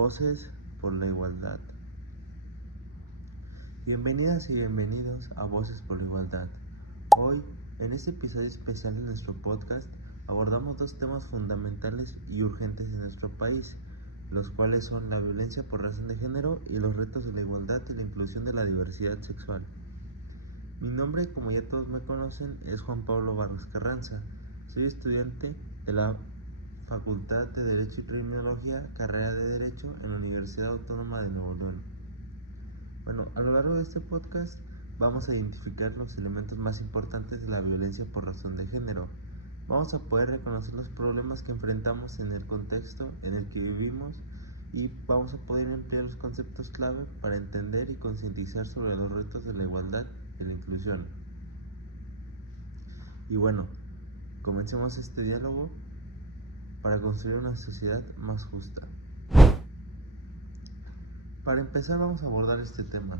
Voces por la Igualdad. Bienvenidas y bienvenidos a Voces por la Igualdad. Hoy, en este episodio especial de nuestro podcast, abordamos dos temas fundamentales y urgentes en nuestro país, los cuales son la violencia por razón de género y los retos de la igualdad y la inclusión de la diversidad sexual. Mi nombre, como ya todos me conocen, es Juan Pablo Barros Carranza. Soy estudiante de la Facultad de Derecho y Criminología, carrera de Derecho en la Universidad Autónoma de Nuevo León. Bueno, a lo largo de este podcast vamos a identificar los elementos más importantes de la violencia por razón de género. Vamos a poder reconocer los problemas que enfrentamos en el contexto en el que vivimos y vamos a poder emplear los conceptos clave para entender y concientizar sobre los retos de la igualdad y la inclusión. Y bueno, comencemos este diálogo para construir una sociedad más justa. Para empezar, vamos a abordar este tema.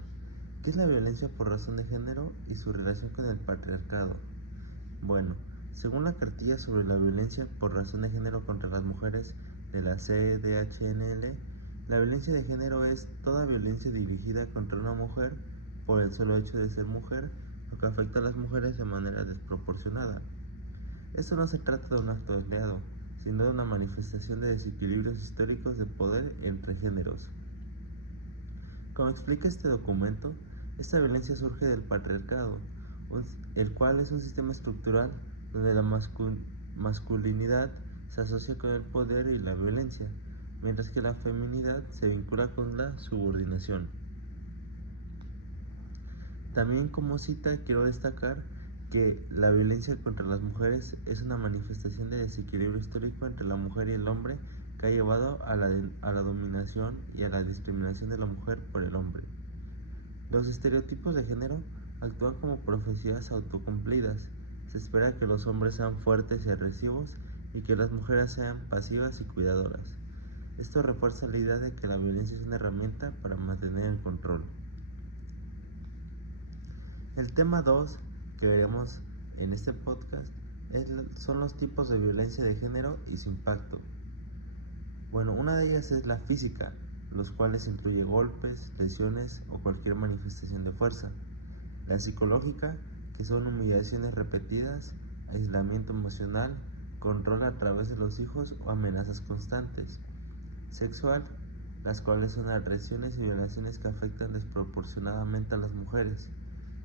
¿Qué es la violencia por razón de género y su relación con el patriarcado? Bueno, según la cartilla sobre la violencia por razón de género contra las mujeres de la CEDHNL, la violencia de género es toda violencia dirigida contra una mujer por el solo hecho de ser mujer o que afecta a las mujeres de manera desproporcionada. Esto no se trata de un acto aislado, sino de una manifestación de desequilibrios históricos de poder entre géneros. Como explica este documento, esta violencia surge del patriarcado, el cual es un sistema estructural donde la masculinidad se asocia con el poder y la violencia, mientras que la feminidad se vincula con la subordinación. También como cita quiero destacar que la violencia contra las mujeres es una manifestación de desequilibrio histórico entre la mujer y el hombre que ha llevado a la dominación y a la discriminación de la mujer por el hombre. Los estereotipos de género actúan como profecías autocumplidas. Se espera que los hombres sean fuertes y agresivos y que las mujeres sean pasivas y cuidadoras. Esto refuerza la idea de que la violencia es una herramienta para mantener el control. El tema 2 que veremos en este podcast son los tipos de violencia de género y su impacto. Bueno, una de ellas es la física, los cuales incluye golpes, lesiones o cualquier manifestación de fuerza. La psicológica, que son humillaciones repetidas, aislamiento emocional, control a través de los hijos o amenazas constantes. Sexual, las cuales son agresiones y violaciones que afectan desproporcionadamente a las mujeres.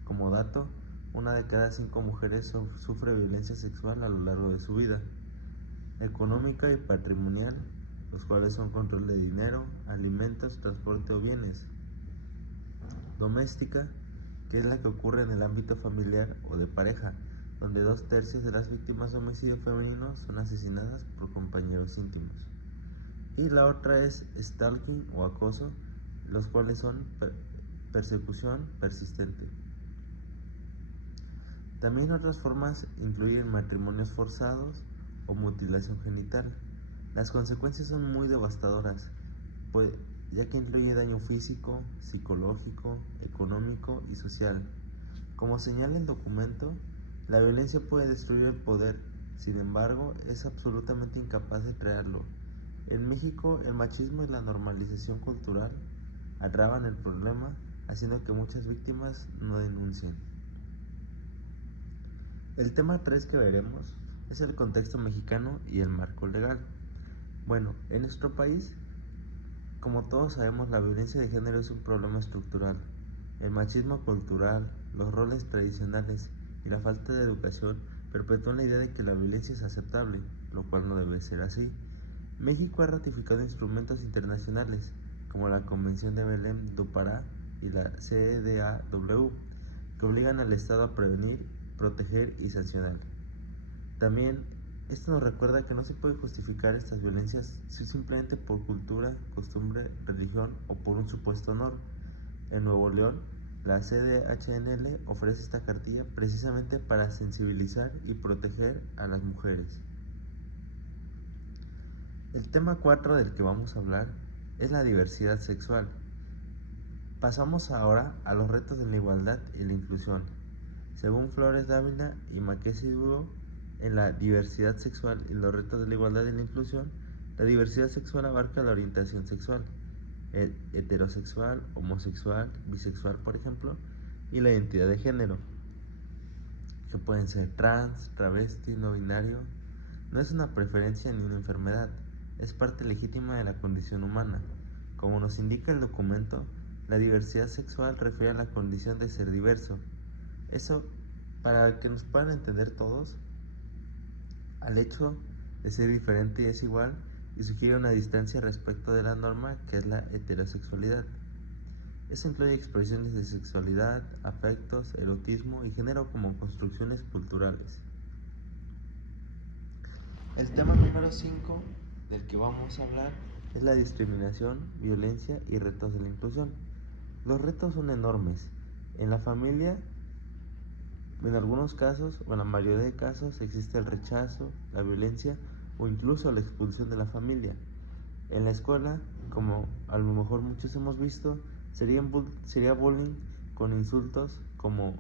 Como dato, 1 de cada 5 mujeres sufre violencia sexual a lo largo de su vida. Económica y patrimonial, los cuales son control de dinero, alimentos, transporte o bienes. Doméstica, que es la que ocurre en el ámbito familiar o de pareja, donde 2/3 de las víctimas de homicidio femenino son asesinadas por compañeros íntimos. Y la otra es stalking o acoso, los cuales son persecución persistente. También otras formas incluyen matrimonios forzados o mutilación genital. Las consecuencias son muy devastadoras, ya que incluye daño físico, psicológico, económico y social. Como señala el documento, la violencia puede destruir el poder, sin embargo, es absolutamente incapaz de crearlo. En México, el machismo y la normalización cultural agravan el problema, haciendo que muchas víctimas no denuncien. El tema 3 que veremos es el contexto mexicano y el marco legal. Bueno, en nuestro país, como todos sabemos, la violencia de género es un problema estructural. El machismo cultural, los roles tradicionales y la falta de educación perpetúan la idea de que la violencia es aceptable, lo cual no debe ser así. México ha ratificado instrumentos internacionales como la Convención de Belém do Pará y la CEDAW, que obligan al Estado a prevenir, proteger y sancionar. También esto nos recuerda que no se puede justificar estas violencias simplemente por cultura, costumbre, religión o por un supuesto honor. En Nuevo León, la CEDHNL ofrece esta cartilla precisamente para sensibilizar y proteger a las mujeres. El tema 4 del que vamos a hablar es la diversidad sexual. Pasamos ahora a los retos de la igualdad y la inclusión. Según Flores Dávila y Mackenzie Duro, en la diversidad sexual y los retos de la igualdad y la inclusión, la diversidad sexual abarca la orientación sexual, heterosexual, homosexual, bisexual, por ejemplo, y la identidad de género, que pueden ser trans, travesti, no binario. No es una preferencia ni una enfermedad, es parte legítima de la condición humana. Como nos indica el documento, la diversidad sexual refiere a la condición de ser diverso. Eso, para que nos puedan entender todos, al hecho de ser diferente y es igual, y sugiere una distancia respecto de la norma que es la heterosexualidad. Eso incluye expresiones de sexualidad, afectos, erotismo y género como construcciones culturales. El tema número 5 del que vamos a hablar es la discriminación, violencia y retos de la inclusión. Los retos son enormes. En la familia, en algunos casos, o en la mayoría de casos, existe el rechazo, la violencia o incluso la expulsión de la familia. En la escuela, como a lo mejor muchos hemos visto, sería bullying con insultos como,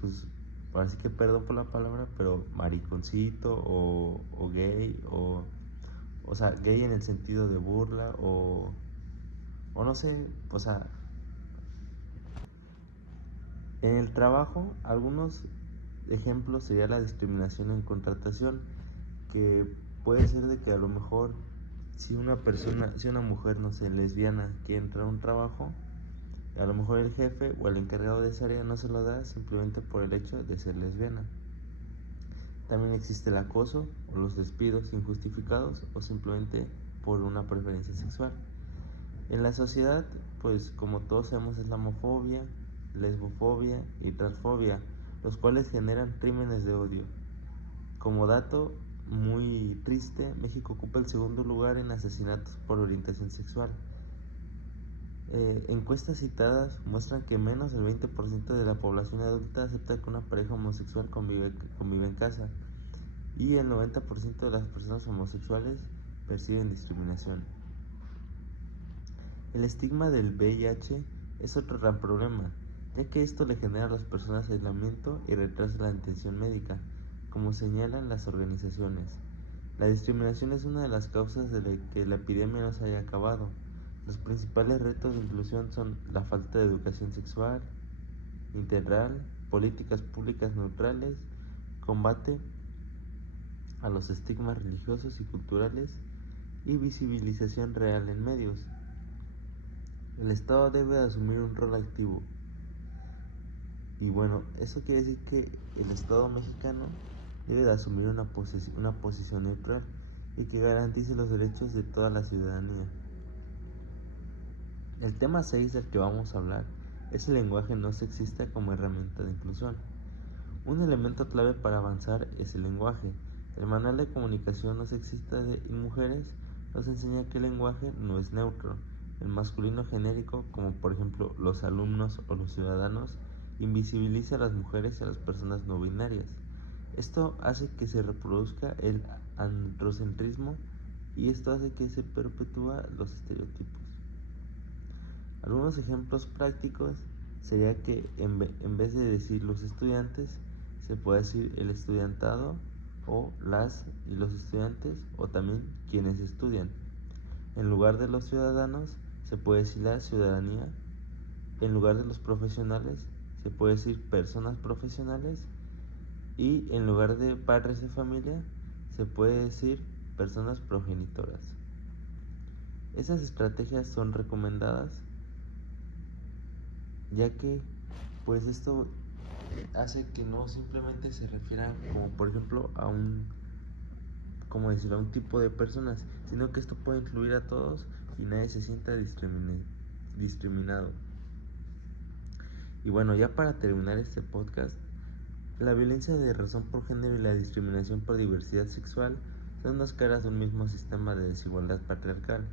pues, parece que perdón por la palabra, pero mariconcito o gay, o sea, gay en el sentido de burla, o no sé, o sea, en el trabajo, algunos ejemplos sería la discriminación en contratación, que puede ser de que a lo mejor si una mujer, no sé, lesbiana, quiere entrar a un trabajo, a lo mejor el jefe o el encargado de esa área no se lo da simplemente por el hecho de ser lesbiana. También existe el acoso o los despidos injustificados o simplemente por una preferencia sexual. En la sociedad, pues como todos sabemos, es la homofobia, lesbofobia y transfobia, los cuales generan crímenes de odio. Como dato muy triste, México ocupa el segundo lugar en asesinatos por orientación sexual. Encuestas citadas muestran que menos del 20% de la población adulta acepta que una pareja homosexual convive en casa, y el 90% de las personas homosexuales perciben discriminación. El estigma del VIH es otro gran problema, ya que esto le genera a las personas aislamiento y retrasa la atención médica, como señalan las organizaciones. La discriminación es una de las causas de que la epidemia no se haya acabado. Los principales retos de inclusión son la falta de educación sexual integral, políticas públicas neutrales, combate a los estigmas religiosos y culturales y visibilización real en medios. El Estado debe asumir un rol activo. Y bueno, eso quiere decir que el Estado mexicano debe de asumir una posición neutral y que garantice los derechos de toda la ciudadanía. El tema 6 del que vamos a hablar es el lenguaje no sexista como herramienta de inclusión. Un elemento clave para avanzar es el lenguaje. El manual de comunicación no sexista de mujeres nos enseña que el lenguaje no es neutro. El masculino genérico, como por ejemplo los alumnos o los ciudadanos, invisibiliza a las mujeres y a las personas no binarias. Esto hace que se reproduzca el androcentrismo y esto hace que se perpetúen los estereotipos. Algunos ejemplos prácticos sería que en vez de decir los estudiantes, se puede decir el estudiantado o las y los estudiantes o también quienes estudian. En lugar de los ciudadanos, se puede decir la ciudadanía. En lugar de los profesionales, se puede decir personas profesionales. Y en lugar de padres de familia, se puede decir personas progenitoras. Esas estrategias son recomendadas ya que pues esto hace que no simplemente se refieran como por ejemplo a como decirlo, a un tipo de personas, sino que esto puede incluir a todos y nadie se sienta discriminado. Y bueno, ya para terminar este podcast, la violencia de razón por género y la discriminación por diversidad sexual son dos caras de un mismo sistema de desigualdad patriarcal.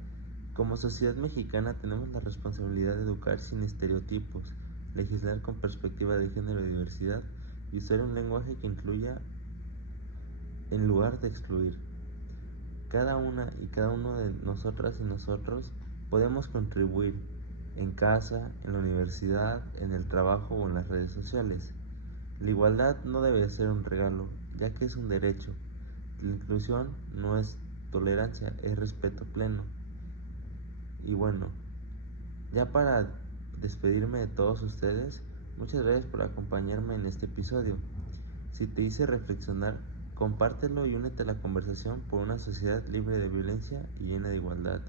Como sociedad mexicana tenemos la responsabilidad de educar sin estereotipos, legislar con perspectiva de género y diversidad y usar un lenguaje que incluya en lugar de excluir. Cada una y cada uno de nosotras y nosotros podemos contribuir en casa, en la universidad, en el trabajo o en las redes sociales. La igualdad no debe ser un regalo, ya que es un derecho. La inclusión no es tolerancia, es respeto pleno. Y bueno, Ya para despedirme de todos ustedes, muchas gracias por acompañarme en este episodio. Si te hice reflexionar, compártelo y únete a la conversación por una sociedad libre de violencia y llena de igualdad.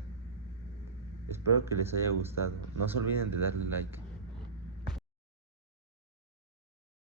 Espero que les haya gustado. No se olviden de darle like.